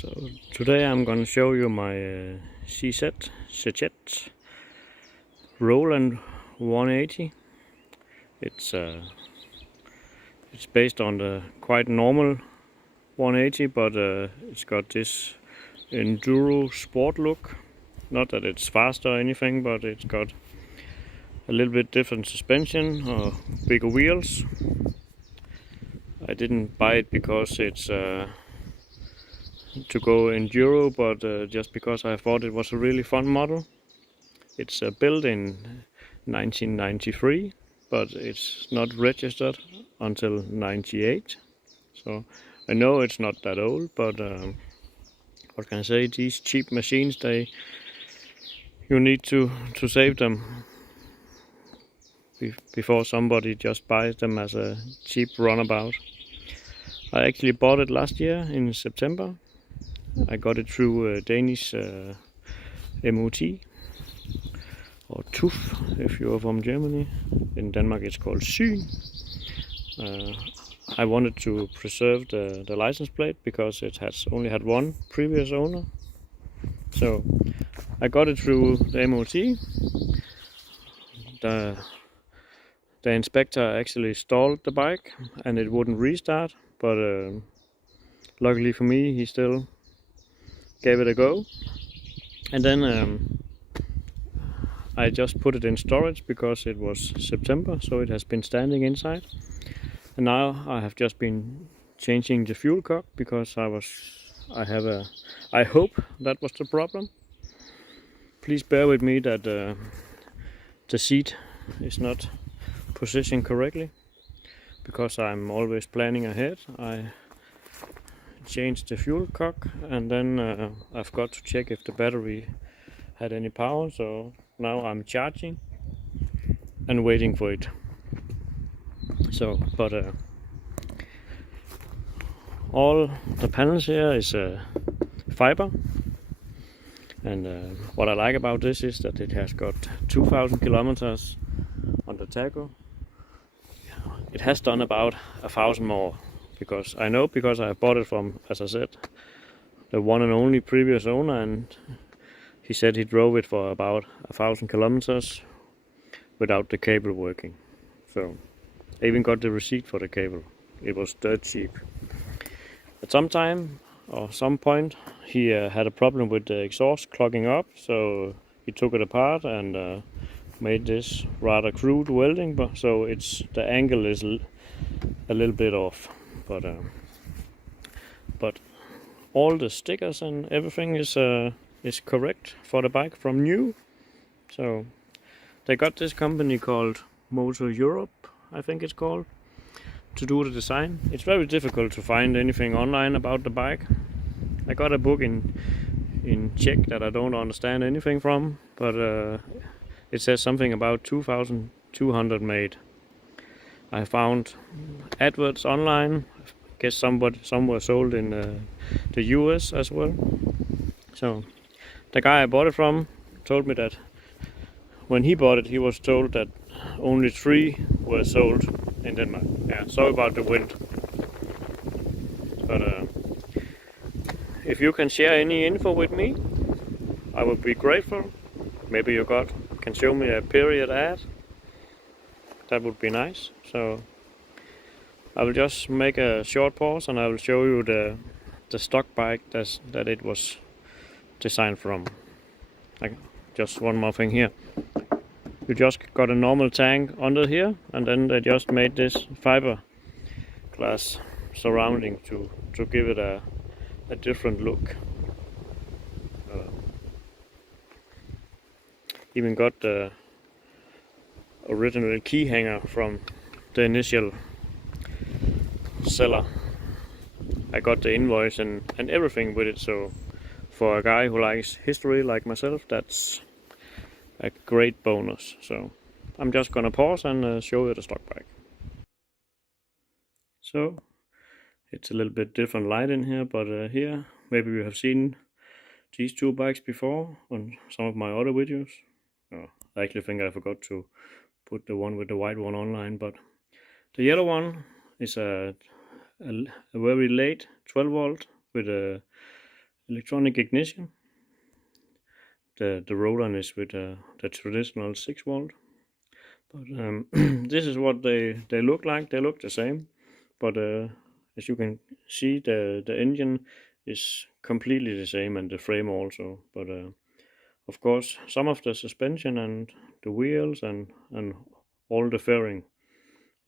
So today I'm going to show you my CZ ROLAND 180. It's based on the quite normal 180, but it's got this enduro sport look. Not that it's fast or anything, but it's got a little bit different suspension or bigger wheels. I didn't buy it because it's to go enduro, but just because I thought it was a really fun model. It's built in 1993, but it's not registered until 98. So I know it's not that old, but what can I say? These cheap machines, you need to save them before somebody just buys them as a cheap runabout. I actually bought it last year in September. I got it through a Danish MOT or TÜV if you're from Germany. In Denmark it's called Syn. I wanted to preserve the license plate because it has only had one previous owner. So I got it through the MOT. The inspector actually stalled the bike and it wouldn't restart, but luckily for me he still gave it a go. And then I just put it in storage because it was September, so it has been standing inside. And now I have just been changing the fuel cock because I hope that was the problem. Please bear with me that the seat is not positioned correctly because I'm always planning ahead. I changed the fuel cock and then I've got to check if the battery had any power, so now I'm charging and waiting for it. So, but all the panels here is fiber, and what I like about this is that it has got 2,000 kilometers on the tacho. It has done about 1,000 more because I bought it from, as I said, the one and only previous owner, and he said he drove it for about 1,000 kilometers without the cable working. So I even got the receipt for the cable. It was dirt cheap. At some point he had a problem with the exhaust clogging up, so he took it apart and made this rather crude welding, but so the angle is a little bit off, but all the stickers and everything is correct for the bike from new. So they got this company called Motor Europe, I think it's called, to do the design. It's very difficult to find anything online about the bike. I got a book in Czech that I don't understand anything from, but it says something about 2,200 made. I found adverts online. I guess some were sold in the US as well. So the guy I bought it from told me that when he bought it, he was told that only 3 were sold in Denmark. Yeah, sorry about the wind. But if you can share any info with me, I would be grateful. Maybe you can show me a period ad. That would be nice. So I will just make a short pause and I will show you the stock bike that it was designed from. Just one more thing here. You just got a normal tank under here, and then they just made this fiberglass surrounding to give it a different look. Even got the original key hanger from the initial seller. I got the invoice and everything with it, so for a guy who likes history like myself, that's a great bonus. So I'm just gonna pause and show you the stock bike. So it's a little bit different light in here, but here maybe you have seen these two bikes before on some of my other videos. I actually think I forgot to put the one with the white one online, but the yellow one is a very late 12 volt with a electronic ignition. The ROLAND is with the traditional 6 volt, but this is what they look like. They look the same, but as you can see, the engine is completely the same, and the frame also. But of course, some of the suspension and the wheels and all the fairing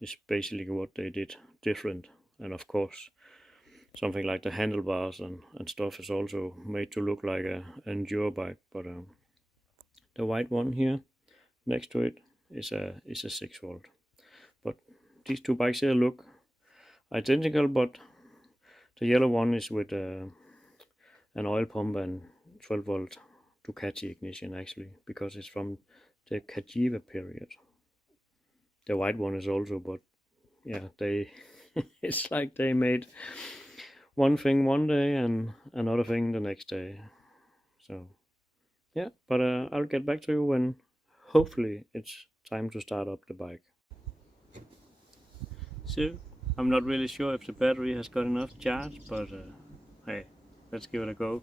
is basically what they did different. And of course, something like the handlebars and stuff is also made to look like a enduro bike. But the white one here next to it is a 6 volt. But these two bikes here look identical, but the yellow one is with an oil pump and 12 volt Ducati ignition, actually, because it's from the Cagiva period. The white one is also, but yeah, they it's like they made one thing one day and another thing the next day. So yeah, but I'll get back to you when hopefully it's time to start up the bike. So I'm not really sure if the battery has got enough charge, but hey, let's give it a go.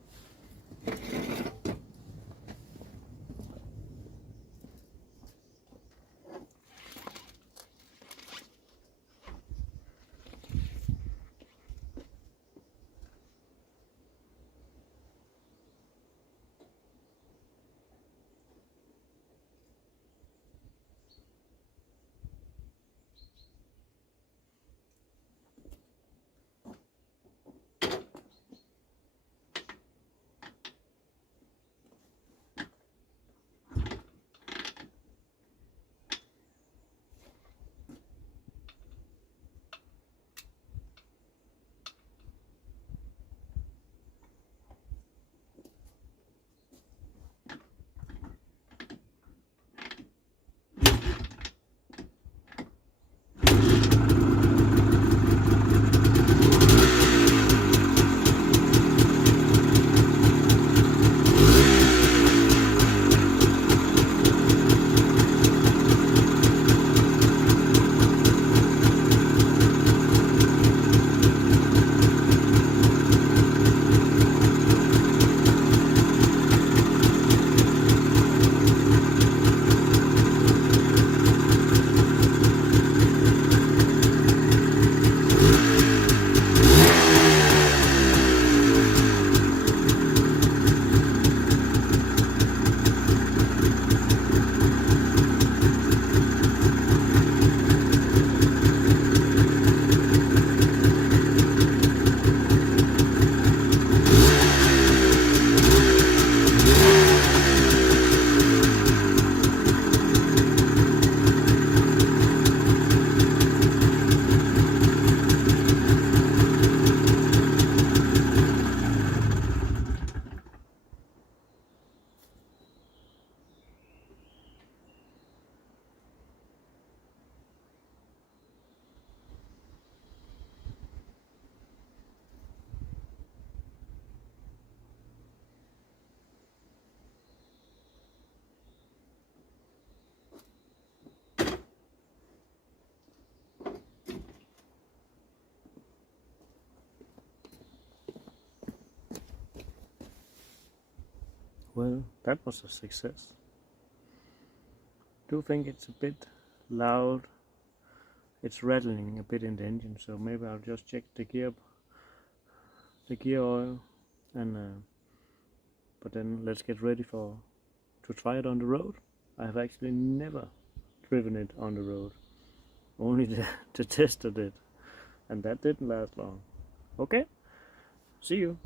Well, that was a success. Do think it's a bit loud. It's rattling a bit in the engine, so maybe I'll just check the gear oil, and but then let's get ready to try it on the road. I have actually never driven it on the road, only the tester did, and that didn't last long. Okay, see you.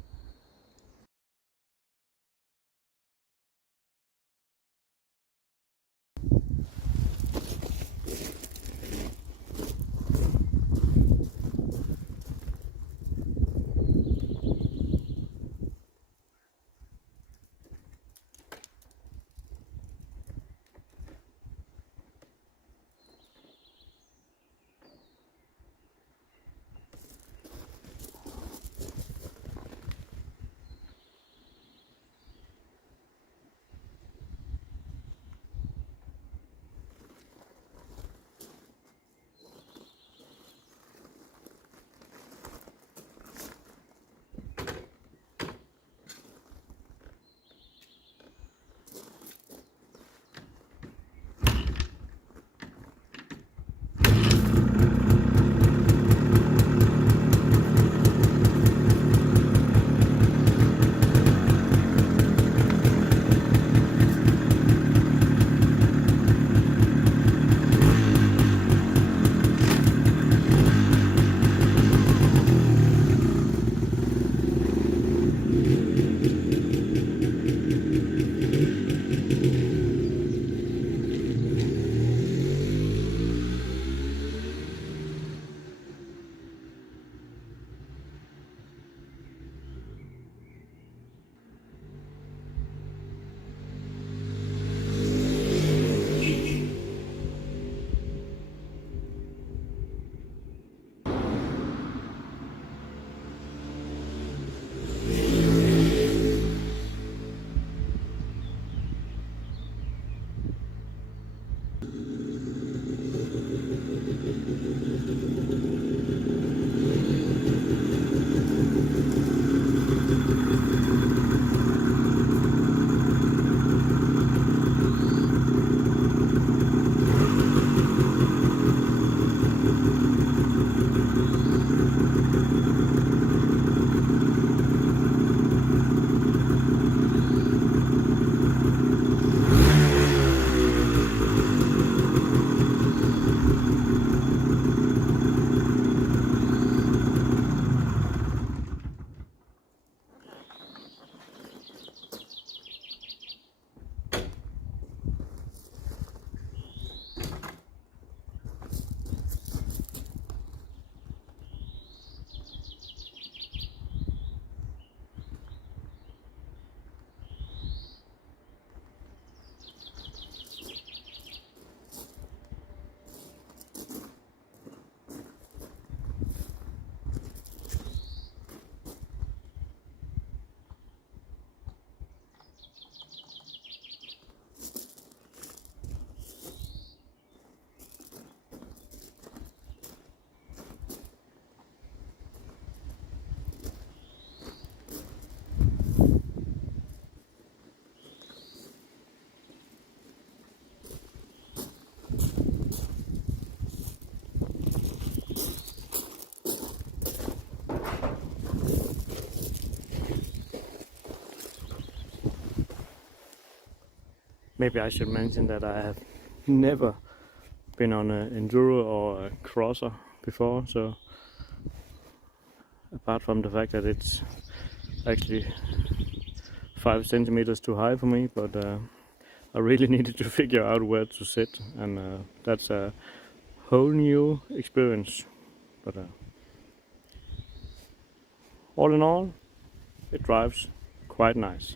maybe I should mention that I have never been on an enduro or a crosser before, so apart from the fact that it's actually 5 centimeters too high for me, but I really needed to figure out where to sit, and that's a whole new experience. But all in all, it drives quite nice.